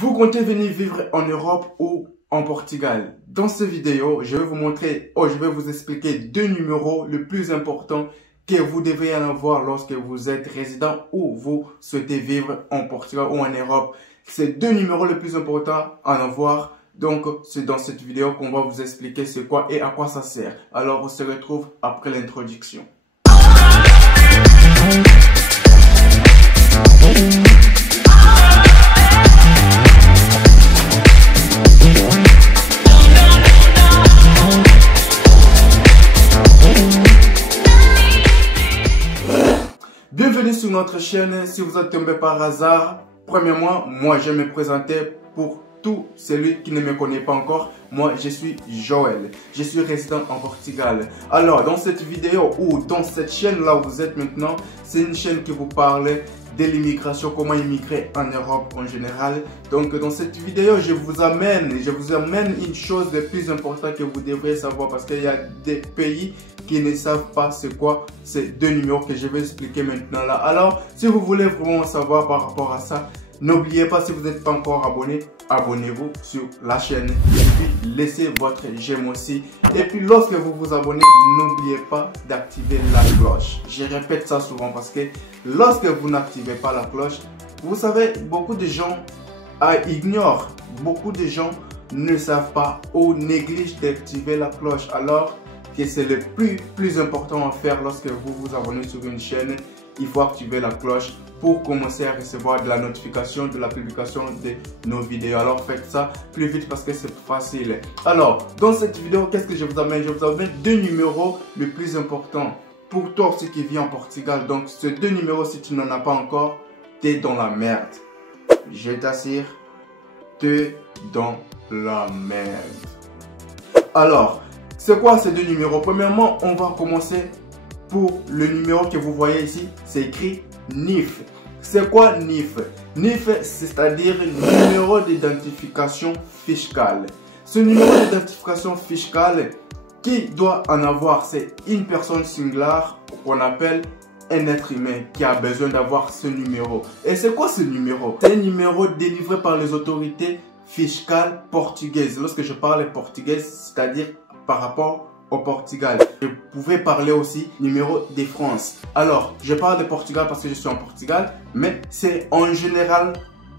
Vous comptez venir vivre en Europe ou en Portugal? Dans cette vidéo, je vais vous montrer, je vais vous expliquer deux numéros les plus importants que vous devez en avoir lorsque vous êtes résident ou vous souhaitez vivre en Portugal ou en Europe. C'est deux numéros les plus importants à en avoir. Donc, c'est dans cette vidéo qu'on va vous expliquer c'est quoi et à quoi ça sert. Alors, on se retrouve après l'introduction. Bienvenue sur notre chaîne. Si vous êtes tombé par hasard, premièrement, moi je vais me présenter pour tout celui qui ne me connaît pas encore. Moi je suis Joël, je suis résident en Portugal. Alors dans cette vidéo ou dans cette chaîne là où vous êtes maintenant, c'est une chaîne qui vous parle de l'immigration, comment immigrer en Europe en général. Donc dans cette vidéo, je vous amène une chose de plus importante que vous devrez savoir, parce qu'il y a des pays qui ne savent pas c'est quoi ces deux numéros que je vais expliquer maintenant là. Alors si vous voulez vraiment savoir par rapport à ça, n'oubliez pas, si vous n'êtes pas encore abonné, abonnez-vous sur la chaîne et puis laissez votre j'aime aussi. Et puis lorsque vous vous abonnez, n'oubliez pas d'activer la cloche. Je répète ça souvent parce que lorsque vous n'activez pas la cloche, vous savez, beaucoup de gens ignorent, beaucoup de gens ne savent pas ou négligent d'activer la cloche, alors que c'est le plus important à faire lorsque vous vous abonnez sur une chaîne. Il faut activer la cloche pour commencer à recevoir de la notification de la publication de nos vidéos. Alors faites ça plus vite parce que c'est facile. Alors dans cette vidéo, qu'est-ce que je vous amène? Je vous amène deux numéros les plus importants pour toi aussi qui vit en Portugal. Donc ces deux numéros, si tu n'en as pas encore, t'es dans la merde. Je t'assure, t'es dans la merde. Alors c'est quoi ces deux numéros? Premièrement, on va commencer pour le numéro que vous voyez ici, c'est écrit NIF. C'est quoi NIF? NIF, c'est-à-dire numéro d'identification fiscale. Ce numéro d'identification fiscale, qui doit en avoir? C'est une personne singulière qu'on appelle un être humain qui a besoin d'avoir ce numéro. Et c'est quoi ce numéro? C'est un numéro délivré par les autorités fiscales portugaises. Lorsque je parle portugais, c'est-à-dire par rapport au Portugal. Je pouvais parler aussi numéro de France. Alors, je parle de Portugal parce que je suis en Portugal, mais c'est en général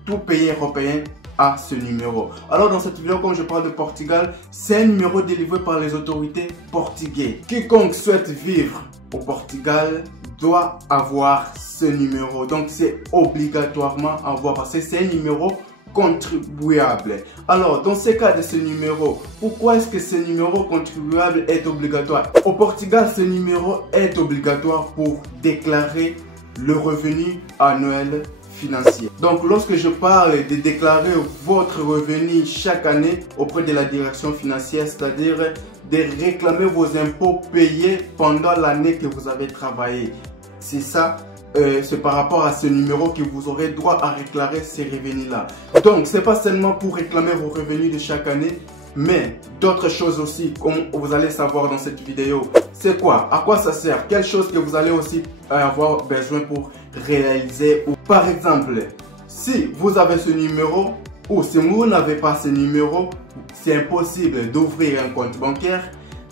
tout pays européen a ce numéro. Alors dans cette vidéo, comme je parle de Portugal, c'est un numéro délivré par les autorités portugaises. Quiconque souhaite vivre au Portugal doit avoir ce numéro. Donc c'est obligatoirement à avoir parce que c'est un numéro contribuable. Alors dans ce cas de ce numéro, pourquoi est-ce que ce numéro contribuable est obligatoire? Au Portugal, ce numéro est obligatoire pour déclarer le revenu annuel financier. Donc lorsque je parle de déclarer votre revenu chaque année auprès de la direction financière, c'est-à-dire de réclamer vos impôts payés pendant l'année que vous avez travaillé, c'est ça. C'est par rapport à ce numéro que vous aurez droit à réclamer ces revenus-là. Donc, c'est pas seulement pour réclamer vos revenus de chaque année, mais d'autres choses aussi, comme vous allez savoir dans cette vidéo. C'est quoi? À quoi ça sert? Quelles choses que vous allez aussi avoir besoin pour réaliser? Ou par exemple, si vous avez ce numéro, ou si vous n'avez pas ce numéro, c'est impossible d'ouvrir un compte bancaire,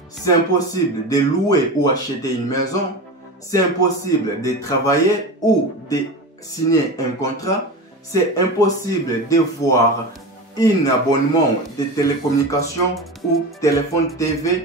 c'est impossible de louer ou acheter une maison, c'est impossible de travailler ou de signer un contrat, c'est impossible de voir un abonnement de télécommunications ou téléphone TV,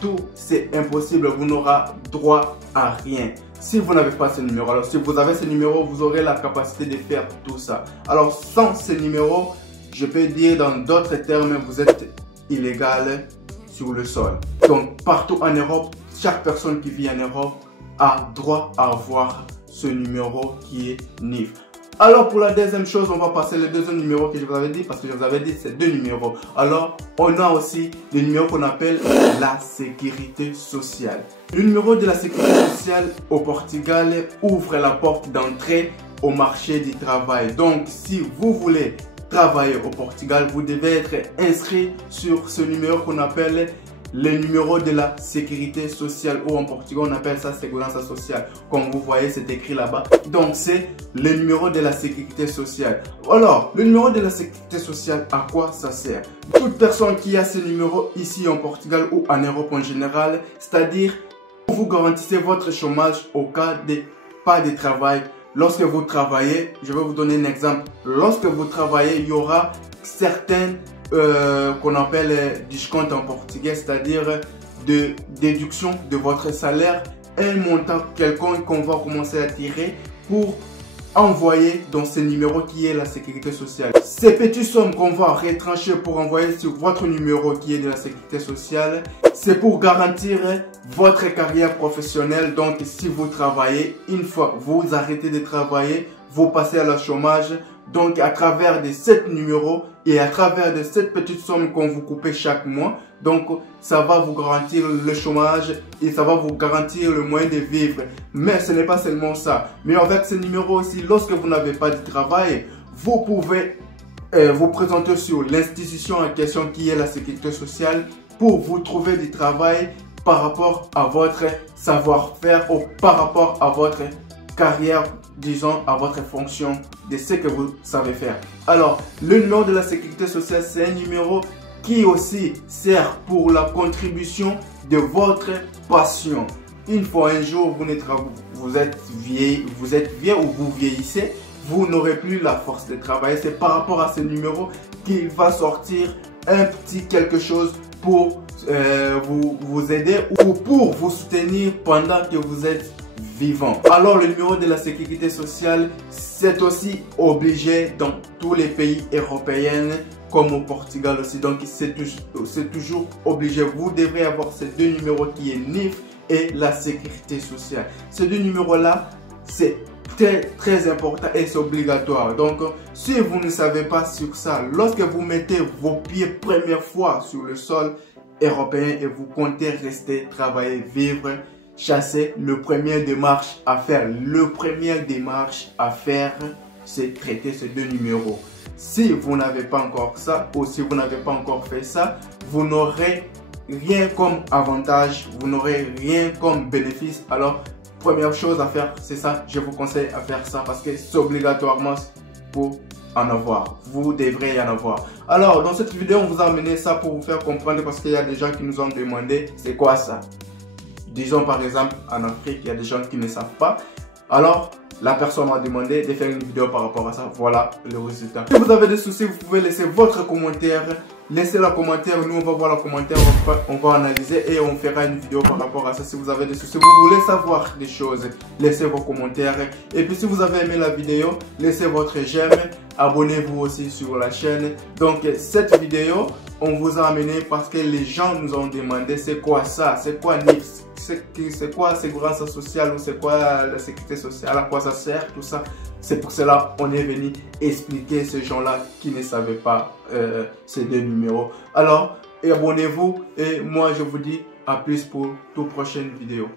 tout c'est impossible, vous n'aurez droit à rien si vous n'avez pas ce numéro. Alors si vous avez ce numéro, vous aurez la capacité de faire tout ça. Alors sans ce numéro, je peux dire dans d'autres termes, vous êtes illégal sur le sol. Donc partout en Europe, chaque personne qui vit en Europe a droit à avoir ce numéro qui est NIF. Alors pour la deuxième chose, on va passer le deuxième numéro que je vous avais dit, parce que je vous avais dit c'est deux numéros. Alors on a aussi le numéro qu'on appelle la sécurité sociale. Le numéro de la sécurité sociale au Portugal ouvre la porte d'entrée au marché du travail. Donc si vous voulez travailler au Portugal, vous devez être inscrit sur ce numéro qu'on appelle les numéros de la sécurité sociale, ou en portugais on appelle ça segurança sociale. Comme vous voyez, c'est écrit là-bas. Donc c'est le numéro de la sécurité sociale. Alors, le numéro de la sécurité sociale, à quoi ça sert? Toute personne qui a ce numéro ici en Portugal ou en Europe en général, c'est-à-dire vous garantissez votre chômage au cas de pas de travail. Lorsque vous travaillez, je vais vous donner un exemple. Lorsque vous travaillez, il y aura certaines qu'on appelle desconto en portugais, c'est-à-dire de déduction de votre salaire, un montant quelconque qu'on va commencer à tirer pour envoyer dans ce numéro qui est la sécurité sociale. Ces petites sommes qu'on va retrancher pour envoyer sur votre numéro qui est de la sécurité sociale, c'est pour garantir votre carrière professionnelle. Donc si vous travaillez, une fois vous arrêtez de travailler, vous passez à la chômage. Donc à travers de 7 numéros et à travers de cette petite somme qu'on vous coupe chaque mois, donc ça va vous garantir le chômage et ça va vous garantir le moyen de vivre. Mais ce n'est pas seulement ça. Mais avec ce numéro aussi, lorsque vous n'avez pas de travail, vous pouvez vous présenter sur l'institution en question qui est la sécurité sociale pour vous trouver du travail par rapport à votre savoir-faire ou par rapport à votre carrière, disons, à votre fonction de ce que vous savez faire. Alors, le numéro de la sécurité sociale, c'est un numéro qui aussi sert pour la contribution de votre passion. Une fois un jour, vous êtes vieux ou vous vieillissez, vous n'aurez plus la force de travailler. C'est par rapport à ce numéro qu'il va sortir un petit quelque chose pour vous aider ou pour vous soutenir pendant que vous êtes vivant. Alors le numéro de la sécurité sociale, c'est aussi obligé dans tous les pays européens comme au Portugal aussi. Donc c'est toujours obligé. Vous devrez avoir ces deux numéros qui est NIF et la sécurité sociale. Ces deux numéros là, c'est très important et c'est obligatoire. Donc si vous ne savez pas sur ça, lorsque vous mettez vos pieds première fois sur le sol européen et vous comptez rester, travailler, vivre, chasser, le premier démarche à faire, c'est traiter ces deux numéros. Si vous n'avez pas encore ça ou si vous n'avez pas encore fait ça, vous n'aurez rien comme avantage, vous n'aurez rien comme bénéfice. Alors première chose à faire, c'est ça. Je vous conseille à faire ça parce que c'est obligatoirement pour en avoir. Vous devrez y en avoir. Alors dans cette vidéo, on vous a amené ça pour vous faire comprendre parce qu'il y a des gens qui nous ont demandé c'est quoi ça. Disons par exemple en Afrique, il y a des gens qui ne savent pas. Alors la personne m'a demandé de faire une vidéo par rapport à ça. Voilà le résultat. Si vous avez des soucis, vous pouvez laisser votre commentaire. Laissez le commentaire, nous on va voir le commentaire, on va analyser et on fera une vidéo par rapport à ça. Si vous avez des soucis, vous voulez savoir des choses, laissez vos commentaires. Et puis si vous avez aimé la vidéo, laissez votre j'aime, abonnez-vous aussi sur la chaîne. Donc cette vidéo, on vous a amené parce que les gens nous ont demandé c'est quoi ça, c'est quoi NIF, c'est quoi sécurité sociale ou c'est quoi la sécurité sociale, à quoi ça sert, tout ça. C'est pour cela qu'on est venu expliquer ces gens-là qui ne savaient pas ces deux numéros. Alors, abonnez-vous et moi je vous dis à plus pour toute prochaine vidéo.